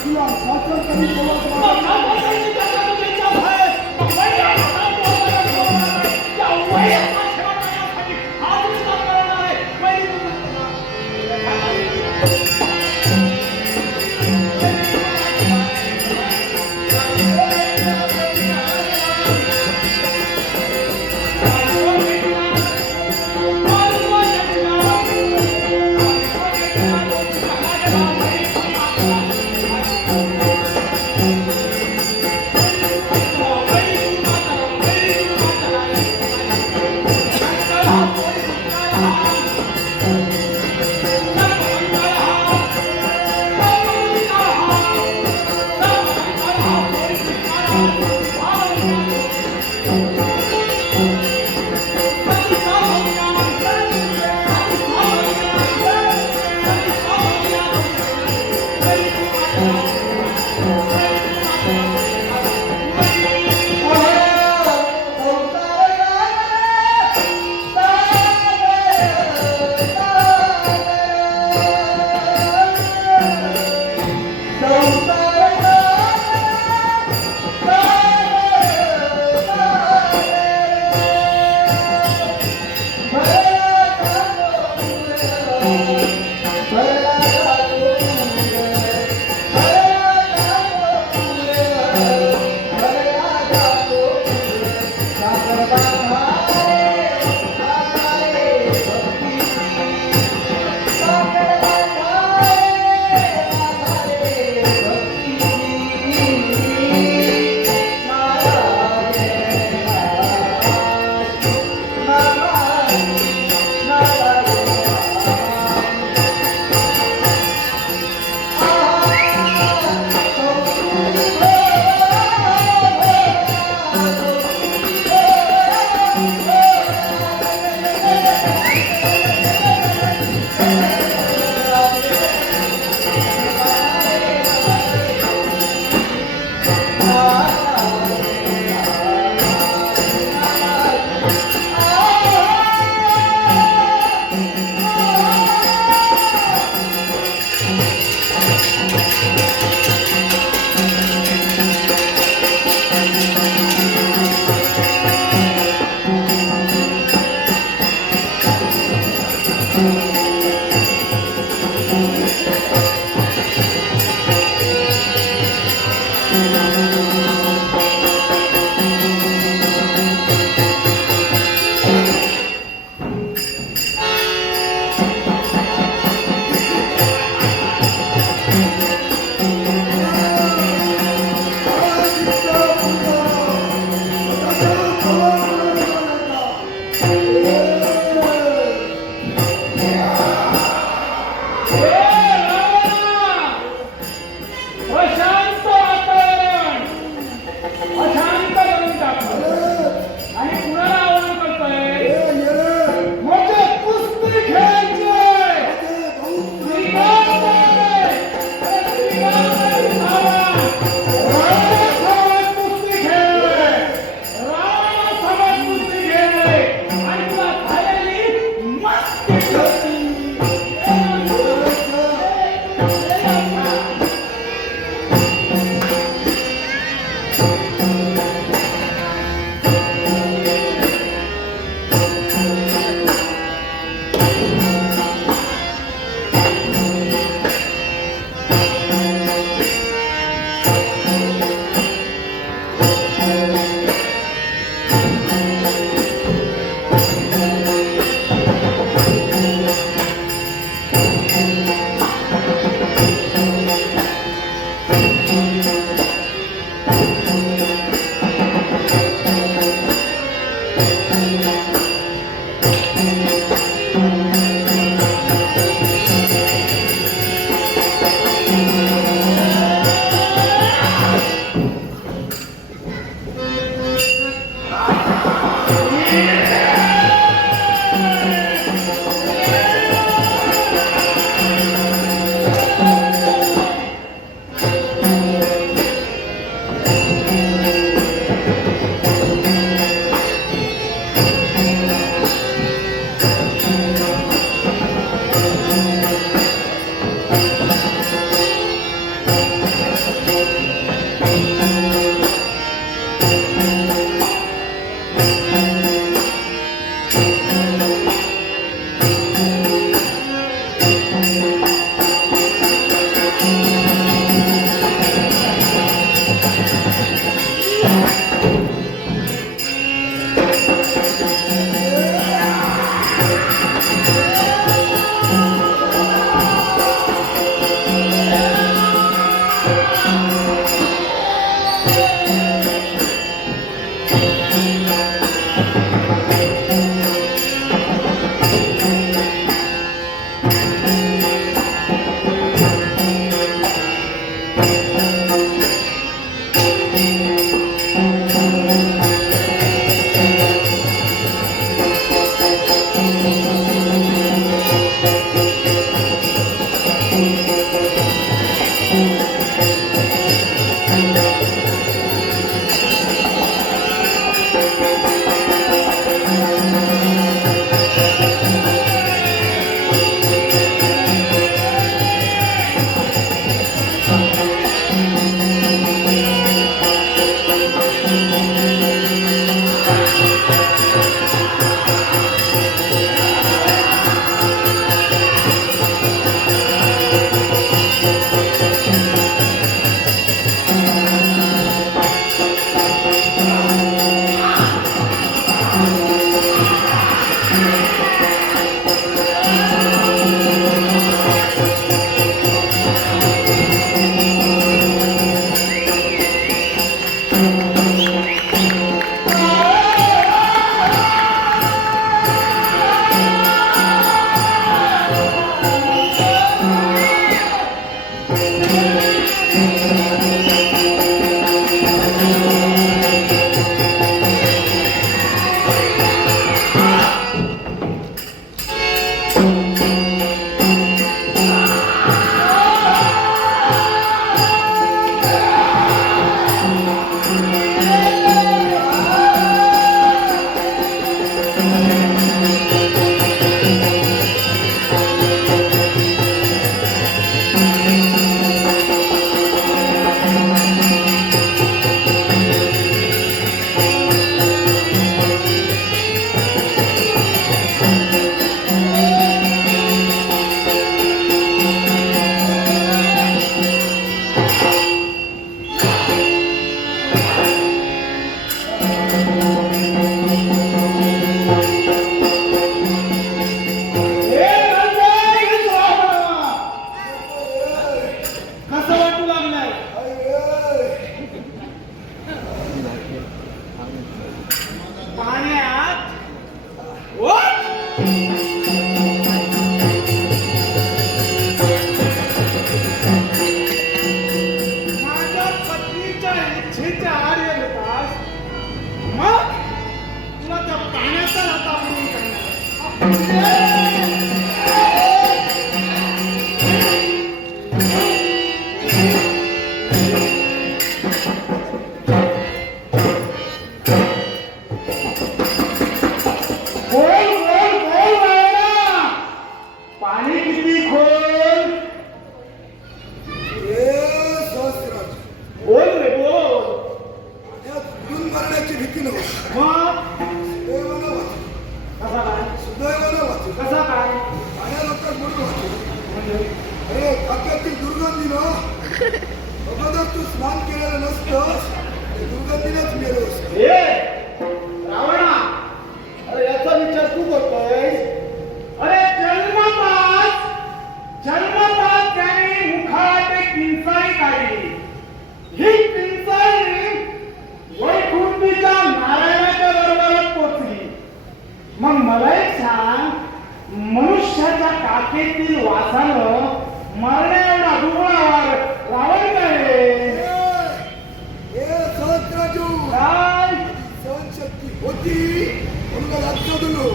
ছিলাম সরকারি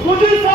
होती.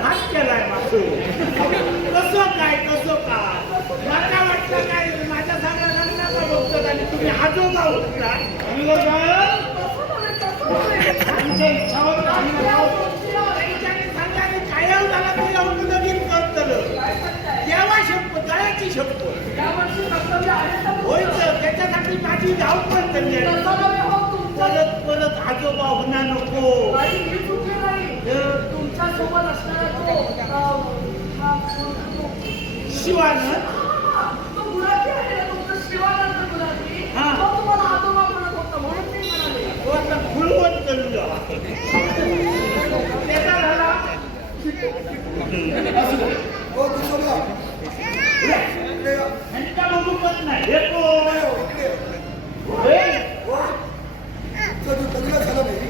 घात केलाय माझे कसं काय कसं काय? मला वाटलं काय माझ्या सांगा बघतात आणि तुम्ही आजोबा होता आमच्या इच्छावर सांगायला कायम झाला तरी औषधीन करतलं. तेव्हा शब्द गळ्याची शब्द होयच त्याच्यासाठी माझी धावपळ त्यांनी परत परत आजोबा होणार नको. विकासोबत असणारा तो शिवानंद तो गुलाबी आहे ना तुमचा शिवानंद गुलाबी तो तुम्हाला आजोबा म्हणत होता म्हणून मी म्हणाले खुलवत करूया नेता झाला ह्यांचा बघू पण नाही हे तो झालं नाही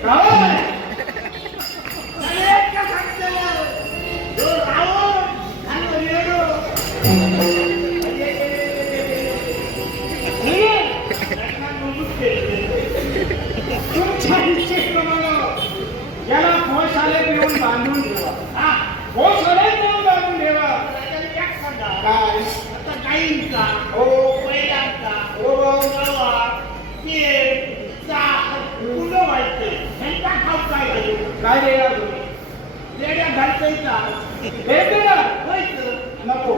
Правильно? कधी बोलवत नाही. घालतंय का हे देणार नको.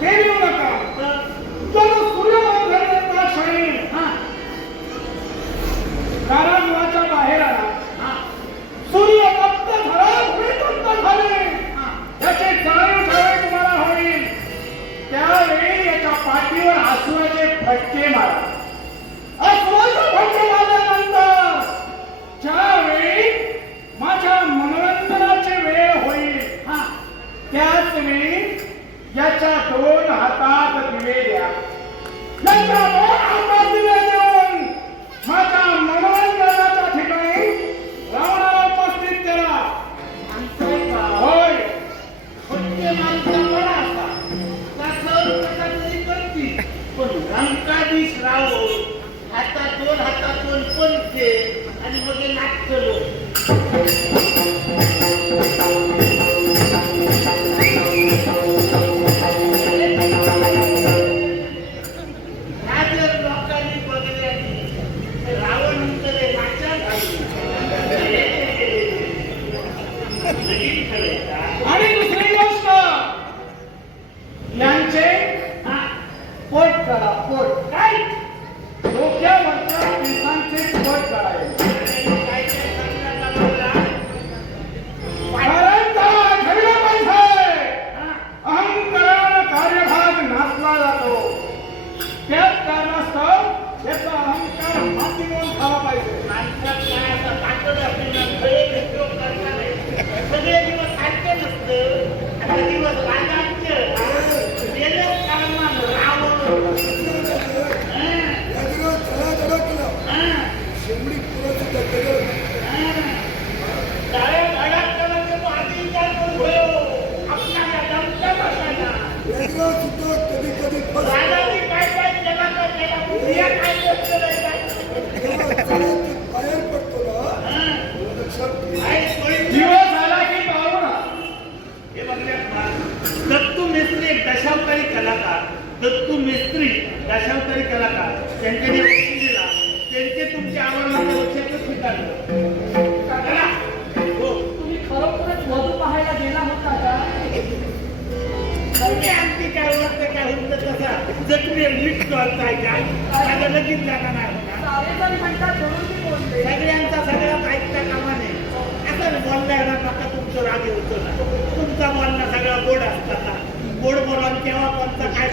ते देऊ नका. जर सूर्यमंदिराचा शरीर कारागृहाच्या बाहेर आला. सूर्य तप्त झाला तप्त झाले. याचे जाणीव ठेवाय तुम्हाला होईल. त्यावेळी याच्या पाठीवर आसुराचे फटके मारा. आसुराचे फटके मारल्यानंतर त्याच वेळी याच्या दोन हातात दिवे द्या. याच्या दोन हातात दिवे देऊन माझ्या मनोरंजनाच्या ठिकाणी रावणाला उपस्थित करा. होय. माणसं बरा असा करती पण रंकाधीश राव हातात दोन हातात दोन आणि मग हे नाटकलो que, a लगीन जागा नाही सगळ्यांचा सगळ्याच ऐकता कामा नाही असं बोललाय ना नका तुमचं राग येऊचं ना तुमचा बोलणं सगळा गोड असतात ना गोड बोलावून केव्हा कोणता काय